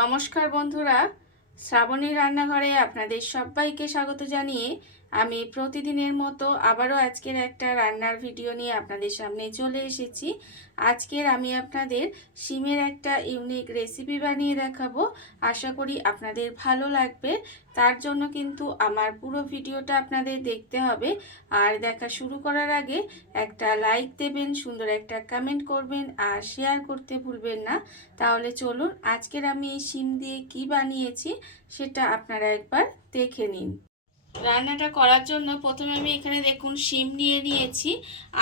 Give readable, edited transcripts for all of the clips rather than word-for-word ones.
নমস্কার বন্ধুরা, শ্রাবণীর রান্নাঘরে আপনাদের সবাইকে স্বাগত জানিয়ে আমি প্রতিদিনের মতো আবারও আজকের একটা রান্নার ভিডিও নিয়ে আপনাদের সামনে চলে এসেছি। আজকের আমি আপনাদের শিমের একটা ইউনিক রেসিপি বানিয়ে দেখাবো। আশা করি আপনাদের ভালো লাগবে। তার জন্য কিন্তু আমার পুরো ভিডিওটা আপনাদের দেখতে হবে। আর দেখা শুরু করার আগে একটা লাইক দেবেন, সুন্দর একটা কমেন্ট করবেন আর শেয়ার করতে ভুলবেন না। তাহলে চলুন আজকের আমি শিম দিয়ে কি বানিয়েছি সেটা আপনারা একবার দেখে নিন। রান্নাটা করার জন্য প্রথমে আমি এখানে দেখুন শিম নিয়ে নিয়েছি।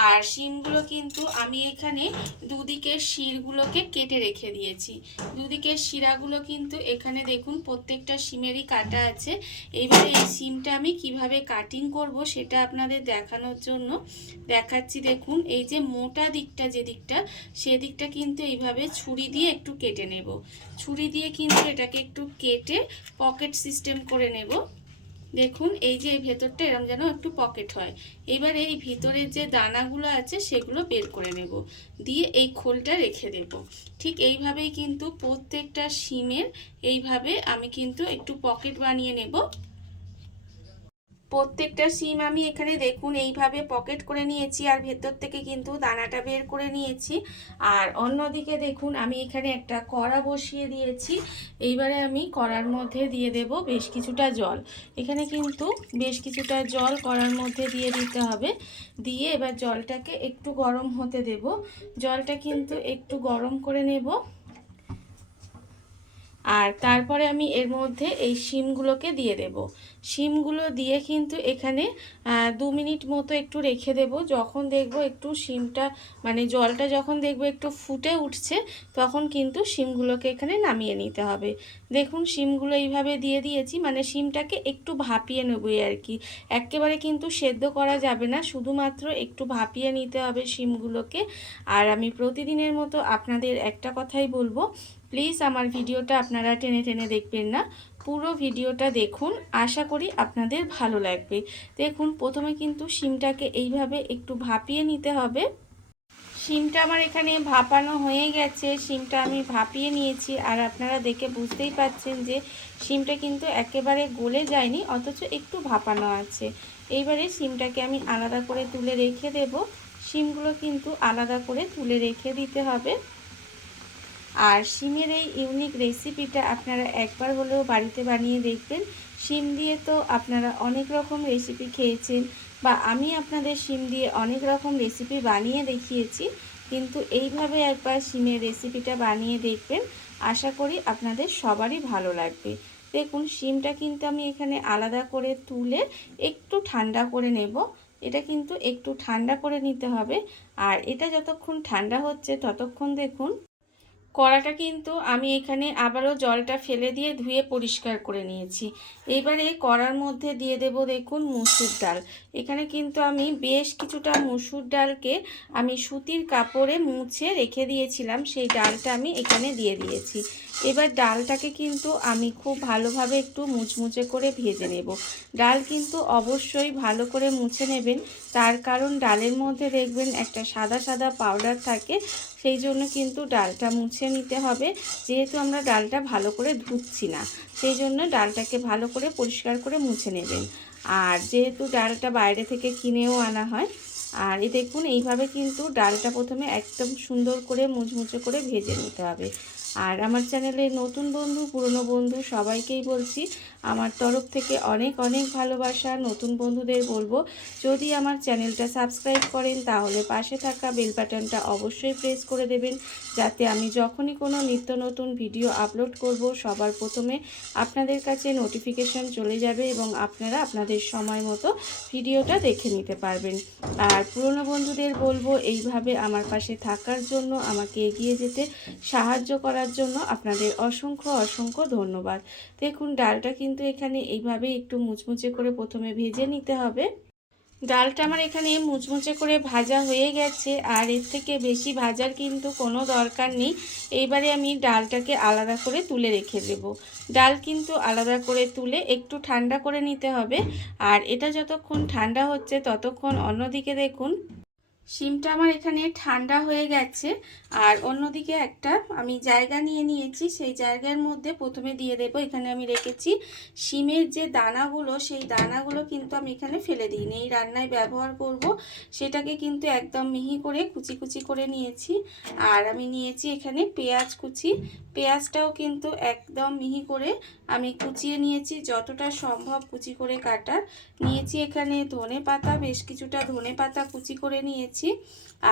আর শিমগুলো কিন্তু আমি এখানে দুদিকের শিরগুলোকে কেটে রেখে দিয়েছি। দুদিকের শিরাগুলো কিন্তু এখানে দেখুন প্রত্যেকটা শিমেরই কাটা আছে। এইবারে এই শিমটা আমি কিভাবে কাটিং করব সেটা আপনাদের দেখানোর জন্য দেখাচ্ছি। দেখুন এই যে মোটা দিকটা, যে দিকটা সেদিকটা কিন্তু এইভাবে ছুরি দিয়ে একটু কেটে নেব। ছুরি দিয়ে কিন্তু এটাকে একটু কেটে পকেট সিস্টেম করে নেব। দেখুন এই যে এই ভেতরটা এরকম যেন একটু পকেট হয়। এবারে এই ভিতরের যে দানাগুলো আছে সেগুলো বের করে নেব, দিয়ে এই খোলটা রেখে দেব। ঠিক এইভাবেই কিন্তু প্রত্যেকটা শিমের এইভাবে আমি কিন্তু একটু পকেট বানিয়ে নেব। প্রত্যেকটা শিম আমি এখানে দেখুন এইভাবে পকেট করে নিয়েছি আর ভেতর থেকে কিন্তু দানাটা বের করে নিয়েছি। আর অন্যদিকে দেখুন আমি এখানে একটা কড়া বসিয়ে দিয়েছি। এইবারে আমি কড়ার মধ্যে দিয়ে দেব বেশ কিছুটা জল। এখানে কিন্তু বেশ কিছুটা জল কড়ার মধ্যে দিয়ে দিতে হবে। দিয়ে এবার জলটাকে একটু গরম হতে দেব। জলটা কিন্তু একটু গরম করে নেব। আর তারপরে আমি এর মধ্যে এই শিমগুলোকে দিয়ে দেব। শিমগুলো দিয়ে কিন্তু এখানে 2 মিনিট মতো একটু রেখে দেব। যখন দেখব একটু শিমটা মানে জলটা যখন দেখব একটু ফুটে উঠছে তখন কিন্তু শিমগুলোকে এখানে নামিয়ে নিতে হবে। দেখুন শিমগুলো এইভাবে দিয়ে দিয়েছি, মানে শিমটাকে একটু ভাপিয়ে নেবই আর কি। একেবারে কিন্তু সেদ্ধ করা যাবে না, শুধুমাত্র একটু ভাপিয়ে নিতে হবে শিমগুলোকে। আর আমি প্রতিদিনের মতো আপনাদের একটা কথাই বলবো, প্লিজ আমার ভিডিওটা আপনারা টেনে টেনে দেখবেন না, পুরো ভিডিওটা দেখুন। আশা করি আপনাদের ভালো লাগবে। দেখুন প্রথমে কিন্তু শিমটাকে এইভাবে একটু ভাপিয়ে নিতে হবে। শিমটা আমার এখানে ভাপানো হয়ে গেছে। শিমটা আমি ভাপিয়ে নিয়েছি আর আপনারা দেখে বুঝতেই পাচ্ছেন যে শিমটা কিন্তু একেবারে গলে যায়নি, অথচ একটু ভাপানো আছে। এইবারে শিমটাকে আমি আলাদা করে তুলে রেখে দেব। শিমগুলো কিন্তু আলাদা করে তুলে রেখে দিতে হবে। আর শিমের এই ইউনিক রেসিপিটা আপনারা একবার হলেও বাড়িতে বানিয়ে দেখবেন। শিম দিয়ে তো আপনারা অনেক রকম রেসিপি খেয়েছেন, বা আমি আপনাদের শিম দিয়ে অনেক রকম রেসিপি বানিয়ে দেখিয়েছি, কিন্তু এইভাবে একবার শিমের রেসিপিটা বানিয়ে দেখবেন। আশা করি আপনাদের সবারই ভালো লাগবে। দেখুন শিমটা কিন্তু আমি এখানে আলাদা করে তুলে একটু ঠান্ডা করে নেব। এটা কিন্তু একটু ঠান্ডা করে নিতে হবে। আর এটা যতক্ষণ ঠান্ডা হচ্ছে ততক্ষণ দেখুন কড়াটা কিন্তু আমি এখানে আবারও জলটা ফেলে দিয়ে ধুয়ে পরিষ্কার করে নিয়েছি। এবারে কড়ার মধ্যে দিয়ে দেব দেখুন মুসুর ডাল। এখানে কিন্তু আমি বেশ কিছুটা মুসুর ডালকে আমি সুতির কাপড়ে মুছে রেখে দিয়েছিলাম, সেই ডালটা আমি এখানে দিয়ে দিয়েছি। এবার ডালটাকে কিন্তু আমি খুব ভালোভাবে একটু মুচমুচে করে ভেজে নেব। ডাল কিন্তু অবশ্যই ভালো করে মুছে নেবেন, তার কারণ ডালের মধ্যে দেখবেন একটা সাদা সাদা পাউডার থাকে, সেই জন্য কিন্তু ডালটা মুছে নিতে হবে। যেহেতু আমরা ডালটা ভালো করে ধুচ্ছি না, সেই জন্য ডালটাকে ভালো করে পরিষ্কার করে মুছে নেবেন। আর যেহেতু ডালটা বাইরে থেকে কিনেও আনা হয়, আর এই দেখুন এইভাবে কিন্তু ডালটা প্রথমে একদম সুন্দর করে মুচমুচে করে ভেজে নিতে হবে। আর আমার চ্যানেলে নতুন বন্ধু পুরনো বন্ধু সবাইকেই বলছি আমার তরফ থেকে অনেক অনেক ভালোবাসা। নতুন বন্ধুদের বলবো যদি আমার চ্যানেলটা সাবস্ক্রাইব করেন তাহলে পাশে থাকা বেল বাটনটা অবশ্যই প্রেস করে দেবেন, যাতে আমি যখনই কোনো নিত্য নতুন ভিডিও আপলোড করব সবার প্রথমে আপনাদের কাছে নোটিফিকেশান চলে যাবে এবং আপনারা আপনাদের সময় মতো ভিডিওটা দেখে নিতে পারবেন। আর পুরনো বন্ধুদের বলবো এইভাবে আমার পাশে থাকার জন্য, আমাকে এগিয়ে যেতে সাহায্য করার জন্য আপনাদের অসংখ্য অসংখ্য ধন্যবাদ। দেখুন ডালটা কিন্তু এখানে এইভাবে একটু মুচমুচে করে প্রথমে ভেজে নিতে হবে। ডালটা আমার এখানে মুচমুচে করে ভাজা হয়ে গেছে, আর এর থেকে বেশি ভাজার কিন্তু কোনো দরকার নেই। এইবারে আমি ডালটাকে আলাদা করে তুলে রেখে দেব। ডাল কিন্তু আলাদা করে তুলে একটু ঠান্ডা করে নিতে হবে। আর এটা যতক্ষণ ঠান্ডা হচ্ছে ততক্ষণ অন্যদিকে দেখুন শিমটা আমার এখানে ঠান্ডা হয়ে গেছে। আর অন্যদিকে একটা আমি জায়গা নিয়ে নিয়েছি, সেই জায়গার মধ্যে প্রথমে দিয়ে দেব, এখানে আমি রেখেছি শিমের যে দানাগুলো, সেই দানাগুলো কিন্তু আমি এখানে ফেলে দিইনি, এই রান্নায় ব্যবহার করব। সেটাকে কিন্তু একদম মিহি করে কুচি কুচি করে নিয়েছি। আর আমি নিয়েছি এখানে পেঁয়াজ কুচি, পেঁয়াজটাও কিন্তু একদম মিহি করে আমি কুচিয়ে নিয়েছি, যতটা সম্ভব কুচি করে কাটা। নিয়েছি এখানে ধনেপাতা, বেশ কিছুটা ধনেপাতা কুচি করে নিয়েছি।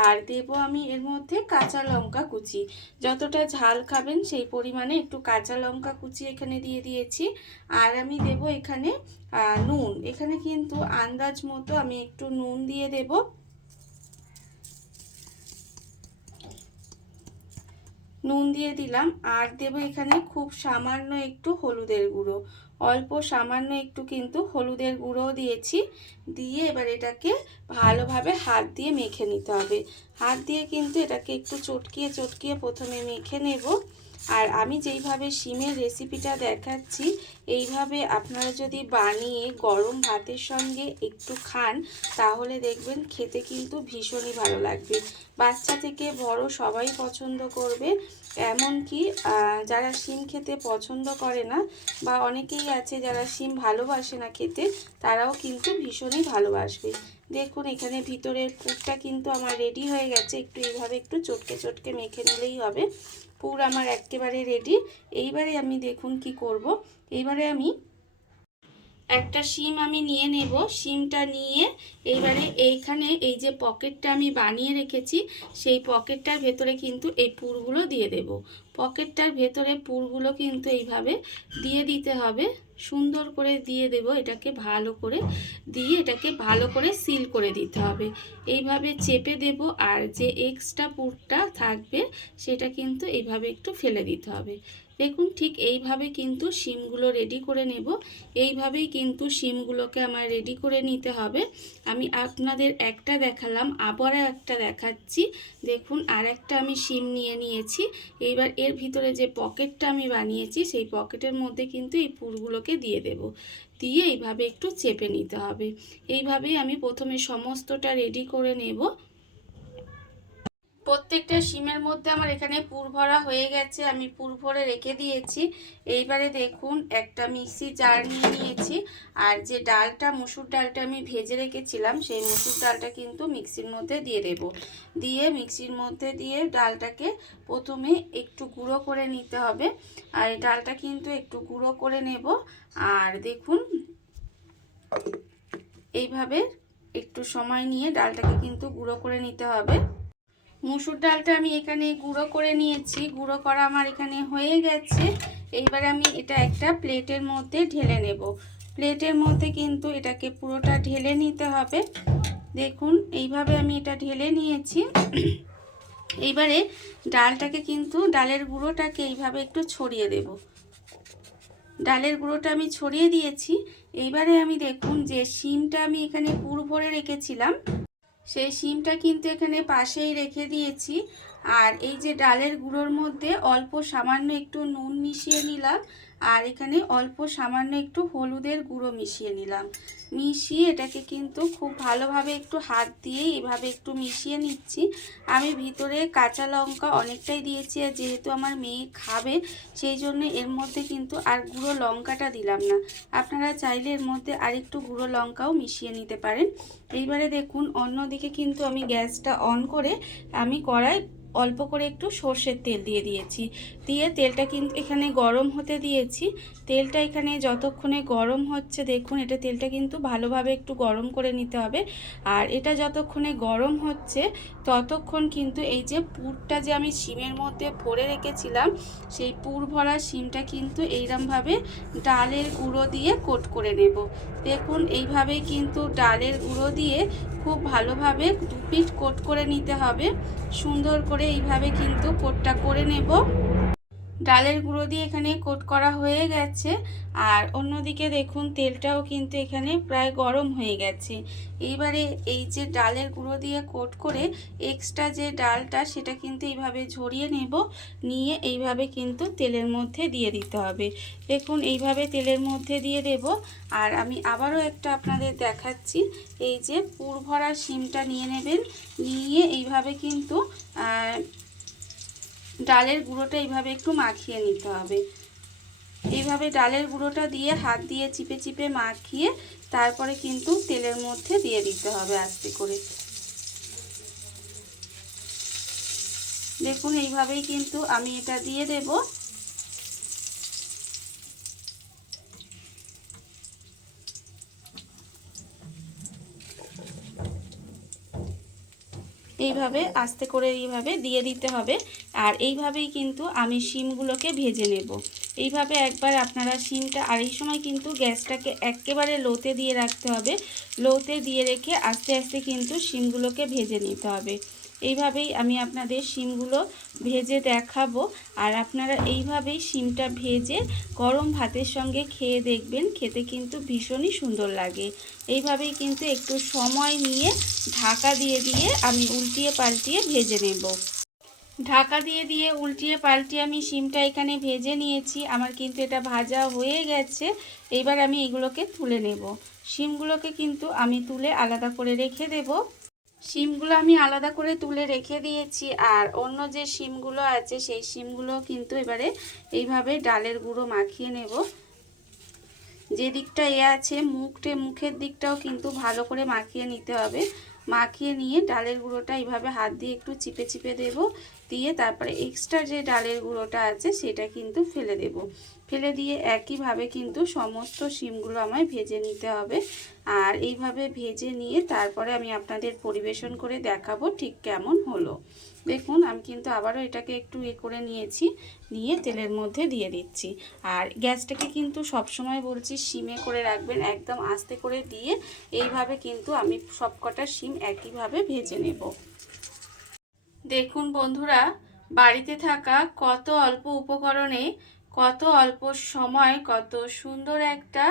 আর দেব আমি এর মধ্যে কাঁচা লঙ্কা কুচি, যতটা ঝাল খাবেন সেই পরিমাণে একটু কাঁচা লঙ্কা কুচি এখানে দিয়ে দিয়েছি। আর আমি দেব এখানে নুন, এখানে কিন্তু আন্দাজ মতো আমি একটু নুন দিয়ে দেব। নুন দিয়ে দিলাম। আর দেব এখানে খুব সামান্য একটু হলুদের গুঁড়ো, অল্প সামান্য একটু কিন্তু হলুদের গুঁড়ো দিয়েছি। দিয়ে এবার এটাকে ভালোভাবে হাত দিয়ে মেখে নিতে হবে। হাত দিয়ে কিন্তু এটাকে একটু চটকিয়ে চটকিয়ে প্রথমে মেখে নেব। আর আমি যেইভাবে শিমের রেসিপিটা দেখাচ্ছি, এইভাবে আপনারা যদি বানিয়ে গরম ভাতের সঙ্গে একটু খান, তাহলে দেখবেন খেতে কিন্তু ভীষণই ভালো লাগবে। বাচ্চা থেকে বড় সবাই পছন্দ করবে। এমনকি যারা শিম খেতে পছন্দ করে না, বা অনেকেই আছে যারা শিম ভালোবাসে না খেতে, তারাও কিন্তু ভীষণই ভালোবাসবে। দেখুন এখানে ভিতরের পুরটা কিন্তু আমার রেডি হয়ে গেছে, একটু এইভাবে একটু চটকে চটকে মেখে নিলেই হবে। পুর আমার একেবারে রেডি। এইবারে আমি দেখুন কি করব। এইবারে আমি একটা শিম আমি নিয়ে নেব। শিমটা নিয়ে এইবারে এইখানে এই যে পকেটটা আমি বানিয়ে রেখেছি, সেই পকেটটার ভেতরে কিন্তু এই পুরগুলো দিয়ে দেব। পকেটটার ভেতরে পুরগুলো কিন্তু এইভাবে দিয়ে দিতে হবে, সুন্দর করে দিয়ে দেব। এটাকে ভালো করে দিয়ে এটাকে ভালো করে সিল করে দিতে হবে, এইভাবে চেপে দেব। আর যে এক্সট্রা পুরটা থাকবে সেটা কিন্তু এইভাবে একটু ফেলে দিতে হবে। দেখুন ঠিক এইভাবে কিন্তু শিমগুলো রেডি করে নেব। এইভাবেই কিন্তু শিমগুলোকে আমার রেডি করে নিতে হবে। আমি আপনাদের একটা দেখালাম, আবারও একটা দেখাচ্ছি। দেখুন আর একটা আমি শিম নিয়ে নিয়েছি। এইবার এর ভিতরে যে পকেটটা আমি বানিয়েছি, সেই পকেটের মধ্যে কিন্তু এই পুরগুলোকে দিয়ে দেব। দিয়ে এইভাবে একটু চেপে নিতে হবে। এইভাবেই আমি প্রথমে সমস্তটা রেডি করে নেব। প্রত্যেকটা শিমের মধ্যে আমার এখানে পুর ভরা হয়ে গেছে, আমি পুর ভরে রেখে দিয়েছি। এইবারে দেখুন একটা মিক্সি জার নিয়ে নিয়েছি। আর যে ডালটা, মুসুর ডালটা আমি ভেজে রেখেছিলাম, সেই মুসুর ডালটা কিন্তু মিক্সির মধ্যে দিয়ে দেব। দিয়ে মিক্সির মধ্যে দিয়ে ডালটাকে প্রথমে একটু গুঁড়ো করে নিতে হবে। আর এই ডালটা কিন্তু একটু গুঁড়ো করে নেব। আর দেখুন এইভাবে একটু সময় নিয়ে ডালটাকে কিন্তু গুঁড়ো করে নিতে হবে। মুসুর ডালটা আমি এখানে গুঁড়ো করে নিয়েছি, গুঁড়ো করা আমার এখানে হয়ে গেছে। এইবার আমি এটা একটা প্লেটের মধ্যে ঢেলে নেব। প্লেটের মধ্যে কিন্তু এটাকে পুরোটা ঢেলে নিতে হবে। দেখুন এইভাবে আমি এটা ঢেলে নিয়েছি। এইবারে ডালটাকে কিন্তু, ডালের গুঁড়োটাকে এইভাবে একটু ছড়িয়ে দেব। ডালের গুঁড়োটা আমি ছড়িয়ে দিয়েছি। এইবারে আমি দেখুন যে শিমটা আমি এখানে পুর ভরে রেখেছিলাম, সেই শিমটা কিন্তু এখানে পাশেই রেখে দিয়েছি। আর এই যে ডালের গুঁড়োর মধ্যে অল্প সামান্য একটু নুন মিশিয়ে নিলাম। আর এখানে অল্প সামান্য একটু হলুদের গুঁড়ো মিশিয়ে নিলাম। মিশিয়ে এটাকে কিন্তু খুব ভালোভাবে একটু হাত দিয়ে এভাবে একটু মিশিয়ে নিচ্ছি। আমি ভিতরে কাঁচা লঙ্কা অনেকটাই দিয়েছি, আর যেহেতু আমার মেয়ে খাবে সেই জন্য এর মধ্যে কিন্তু আর গুঁড়ো লঙ্কাটা দিলাম না। আপনারা চাইলে এর মধ্যে আরেকটু গুঁড়ো লঙ্কাও মিশিয়ে নিতে পারেন। এইবারে দেখুন অন্যদিকে কিন্তু আমি গ্যাসটা অন করে আমি কড়াই অল্প করে একটু সর্ষের তেল দিয়ে দিয়েছি। দিয়ে তেলটা কিন্তু এখানে গরম হতে দিয়েছি। তেলটা এখানে যতক্ষণে গরম হচ্ছে, দেখুন এটা তেলটা কিন্তু ভালোভাবে একটু গরম করে নিতে হবে। আর এটা যতক্ষণে গরম হচ্ছে ততক্ষণ কিন্তু এই যে পুরটা যে আমি শিমের মধ্যে ভরে রেখেছিলাম, সেই পুর ভরা শিমটা কিন্তু এইরকমভাবে ডালের গুঁড়ো দিয়ে কোট করে নেব। দেখুন এইভাবেই কিন্তু ডালের গুঁড়ো দিয়ে খুব ভালোভাবে দু পিঠ কোট করে নিতে হবে। সুন্দর করে এইভাবে কিন্তু কোটটা করে নেব। ডালের গুঁড়ো দিয়ে এখানে কোট করা হয়ে গেছে। আর অন্যদিকে দেখুন তেলটাও কিন্তু এখানে প্রায় গরম হয়ে গেছে। এইবারে এই যে ডালের গুঁড়ো দিয়ে কোট করে এক্সট্রা যে ডালটা সেটা কিন্তু এইভাবে ঝরিয়ে নেব, নিয়ে এইভাবে কিন্তু তেলের মধ্যে দিয়ে দিতে হবে। দেখুন এইভাবে তেলের মধ্যে দিয়ে দেব। আর আমি আবারও একটা আপনাদের দেখাচ্ছি, এই যে পুর ভরা শিমটা নিয়ে নেবেন, নিয়ে এইভাবে কিন্তু ডালের গুঁড়োটা এইভাবে একটু মাখিয়ে নিতে হবে। এইভাবে ডালের গুঁড়োটা দিয়ে হাত দিয়ে চিপে চিপে মাখিয়ে তারপরে কিন্তু তেলের মধ্যে দিয়ে দিতে হবে আস্তে করে। দেখুন এইভাবেই কিন্তু আমি এটা দিয়ে দেব। এইভাবে আস্তে করে এইভাবে দিয়ে দিতে হবে। আর এইভাবেই কিন্তু আমি শিমগুলোকে ভেজে নেব। এইভাবে একবার আপনারা শিমটা, আর এই সময় কিন্তু গ্যাসটাকে একেবারে লোতে দিয়ে রাখতে হবে। লোতে দিয়ে রেখে আস্তে আস্তে কিন্তু শিমগুলোকে ভেজে নিতে হবে। এইভাবেই আমি আপনাদের শিমগুলো ভেজে দেখাবো। আর আপনারা এইভাবেই শিমটা ভেজে গরম ভাতের সঙ্গে খেয়ে দেখবেন, খেতে কিন্তু ভীষণই সুন্দর লাগে। এইভাবেই কিন্তু একটু সময় নিয়ে ঢাকা দিয়ে দিয়ে আমি উল্টিয়ে পাল্টিয়ে ভেজে নেব। ঢাকা দিয়ে দিয়ে উল্টিয়ে পাল্টিয়ে আমি শিমটা এখানে ভেজে নিয়েছি। আমার কিন্তু এটা ভাজা হয়ে গেছে। এবার আমি এগুলোকে তুলে নেব। শিমগুলোকে কিন্তু আমি তুলে আলাদা করে রেখে দেব। শিমগুলো আমি আলাদা করে তুলে রেখে দিয়েছি। আর অন্য যে শিমগুলো আছে সেই শিমগুলো কিন্তু এবারে এইভাবে ডালের গুঁড়ো মাখিয়ে নেব। যে দিকটা আছে মুখের দিকটাও কিন্তু ভালো করে মাখিয়ে নিতে হবে। মাখিয়ে নিয়ে ডালের গুঁড়োটা এইভাবে হাত দিয়ে একটু চিপে চিপে দেব, দিয়ে তারপরে এক্সট্রা যে ডালের গুঁড়োটা আছে সেটা কিন্তু ফেলে দেব। ফেলে দিয়ে একইভাবে কিন্তু সমস্ত শিমগুলো আমায় ভেজে নিতে হবে। আর এইভাবে ভেজে নিয়ে তারপরে আমি আপনাদের পরিবেশন করে দেখাবো ঠিক কেমন হলো। দেখুন আমি কিন্তু আবারও এটাকে একটু করে নিয়েছি, নিয়ে তেলের মধ্যে দিয়ে দিচ্ছি। আর গ্যাসটাকে কিন্তু সবসময় বলছি সিমে করে রাখবেন, একদম আস্তে করে দিয়ে এইভাবে কিন্তু আমি সবকটা শিম একইভাবে ভেজে নেব। দেখুন বন্ধুরা, বাড়িতে থাকা কত অল্প উপকরণে কত অল্প সময় কত সুন্দর একটা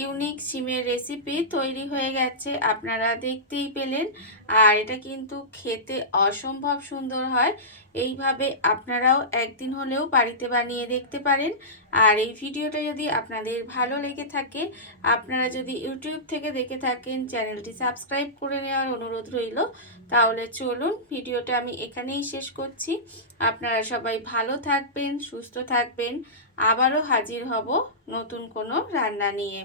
ইউনিক সিমের রেসিপি তৈরি হয়ে গেছে, আপনারা দেখতেই পেলেন। আর এটা কিন্তু খেতে অসম্ভব সুন্দর হয়। এইভাবে আপনারাও একদিন হলেও বাড়িতে বানিয়ে দেখতে পারেন। আর এই ভিডিওটা যদি আপনাদের ভালো লেগে থাকে, আপনারা যদি ইউটিউব থেকে দেখে থাকেন, চ্যানেলটি সাবস্ক্রাইব করে নেওয়ার অনুরোধ রইল। তাহলে চলুন ভিডিওটা আমি এখানেই শেষ করছি। আপনারা সবাই ভালো থাকবেন, সুস্থ থাকবেন। আবারও হাজির হব নতুন কোনো রান্না নিয়ে।